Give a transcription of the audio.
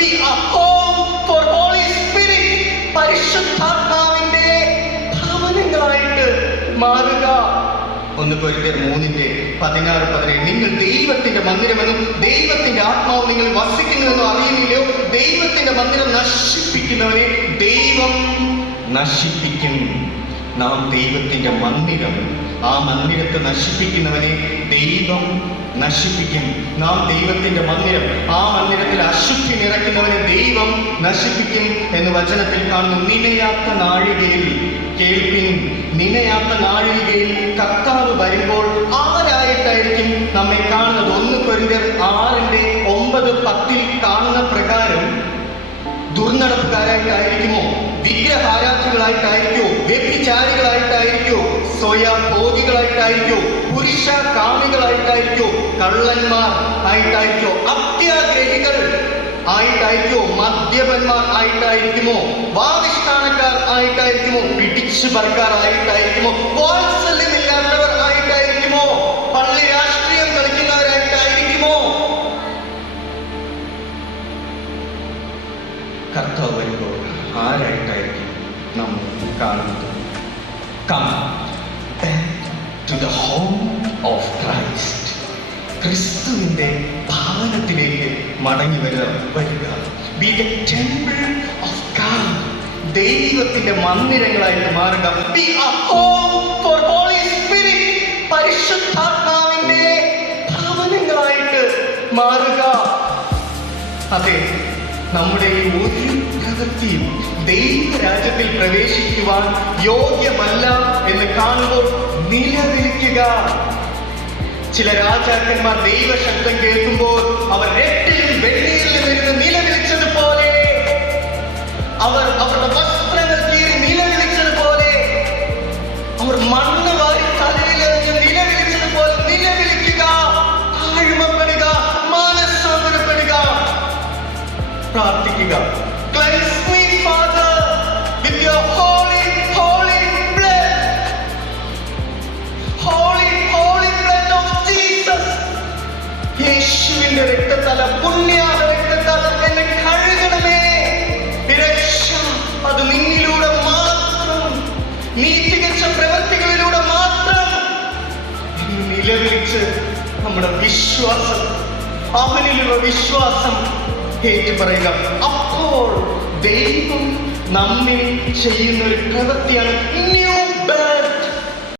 Be a home for Holy Spirit. പരിശുദ്ധാത്മാവിന്റെ ഭവനങ്ങളായിട്ട് മാറുക. 1 കൊരിന്ത്യർ 3:16-17 നിങ്ങൾ ദൈവത്തിന്റെ മന്ദിരമെന്നും ദൈവത്തിന്റെ ആത്മാവ് നിങ്ങൾ വസിക്കുന്നുവെന്നും അറിയുന്നില്ലയോ? ദൈവത്തിന്റെ മന്ദിരം നശിപ്പിക്കുന്നവനെ ദൈവം നശിപ്പിക്കും. നാം ദൈവത്തിന്റെ മന്ദിരം, ആ മന്ദിരത്തെ നശിപ്പിക്കുന്നവനെ ദൈവം നശിപ്പിക്കും. നാം ദൈവത്തിന്റെ മന്ദിരം, ആ മന്ദിരത്തിൽ അശുദ്ധി നിറയ്ക്കുന്നവനെ ദൈവം നശിപ്പിക്കും എന്ന് വചനത്തിൽ കാണുന്നു. നിലയാത്ത നാഴികയിൽ കേൾപ്പിൻ, നിലയാത്ത നാഴികയിൽ കർത്താവ് വരുമ്പോൾ ആരായിട്ടായിരിക്കും നമ്മെ കാണുന്നത്? 1 കൊരിന്ത്യർ 6:9-10 കാണുന്ന പ്രകാരം ദുർനടപ്പുകാരായിട്ടായിരിക്കുമോ? വിഗ്രഹാരാധികളായിട്ടായിരിക്കോ? വ്യഭിചാരികളായിട്ടായിരിക്കോ? സ്വയഭോഗികളായിട്ടായിരിക്കോ? പുരുഷ കാമികളായിട്ടായിരിക്കോ? കള്ളന്മാർ ആയിട്ടായിരിക്കോ? അത്യാഗ്രഹികൾ ആയിട്ടായിരിക്കോ? മദ്യപന്മാർ ആയിട്ടായിരിക്കുമോ? വാദിഷ്ഠാനക്കാർ ആയിട്ടായിരിക്കുമോ? പിടിച്ചു പറക്കാർ ആയിട്ടായിരിക്കുമോ? വാത്സല്യമില്ലാത്തവർ ആയിട്ടായിരിക്കുമോ? പള്ളി രാഷ്ട്രീയം കളിക്കുന്നവരായിട്ടായിരിക്കുമോ? കർത്താവ് വരുമ്പോൾ ആരായിട്ടായിരിക്കും നമ്മൾ കാണുന്നത്? Come back to the home of Christ. ക്രിസ്തുവിന്റെ ഭവനത്തിലേക്ക് മടങ്ങി വരിക. Be the temple of God. ദൈവത്തിന്റെ മന്ദിരങ്ങളായിട്ട് മാറുക. Be a home for Holy Spirit. പരിശുദ്ധാത്മാവിന്റെ ഭവനങ്ങളായിട്ട് മാറുക. അതെ, നമ്മുടെ ഈ ഒരു പ്രവൃത്തിയും ദൈവരാജ്യത്തിൽ പ്രവേശിക്കുവാൻ യോഗ്യമല്ല എന്ന് കാണുമ്പോൾ നിലവിളിക്കുക. ചില രാജാക്കന്മാർ ദൈവശബ്ദം കേൾക്കുമ്പോൾ അവർ രട്ടിലും വെള്ളിയിലും ഇരുന്ന് നിലവിളിച്ചതുപോലെ, അവർ അവരുടെ വസ്ത്രങ്ങൾ കീറി നിലവിളിച്ചതുപോലെ, അവർ മണ്ണ് വാരി തലയിലെറിഞ്ഞ് നിലവിളിച്ചതുപോലെ നിലവിളിക്കുക. താഴ്മപ്പെടുക, മാനസാന്തരപ്പെടുക, പ്രാർത്ഥിക്കുക. Cleanse me, Father, with your holy blood. Holy blood of Jesus. യേശുവിന്റെ രക്തത്താൽ, പുണ്യാഹ രക്തത്താൽ എന്നെ കഴുകണമേ. രക്ഷ അത് നിന്നിലൂടെ മാത്രം, നീ തികച്ച പ്രവൃത്തികളിലൂടെ മാത്രം. നിലവിളിച്ച് നമ്മുടെ വിശ്വാസം, അവനിലുള്ള വിശ്വാസം ഏറ്റുപറയുക. അപ്പോൾ ദൈവം നമ്മിൽ ചെയ്യുന്ന ഒരു പ്രവൃത്തിയാണ് ന്യൂ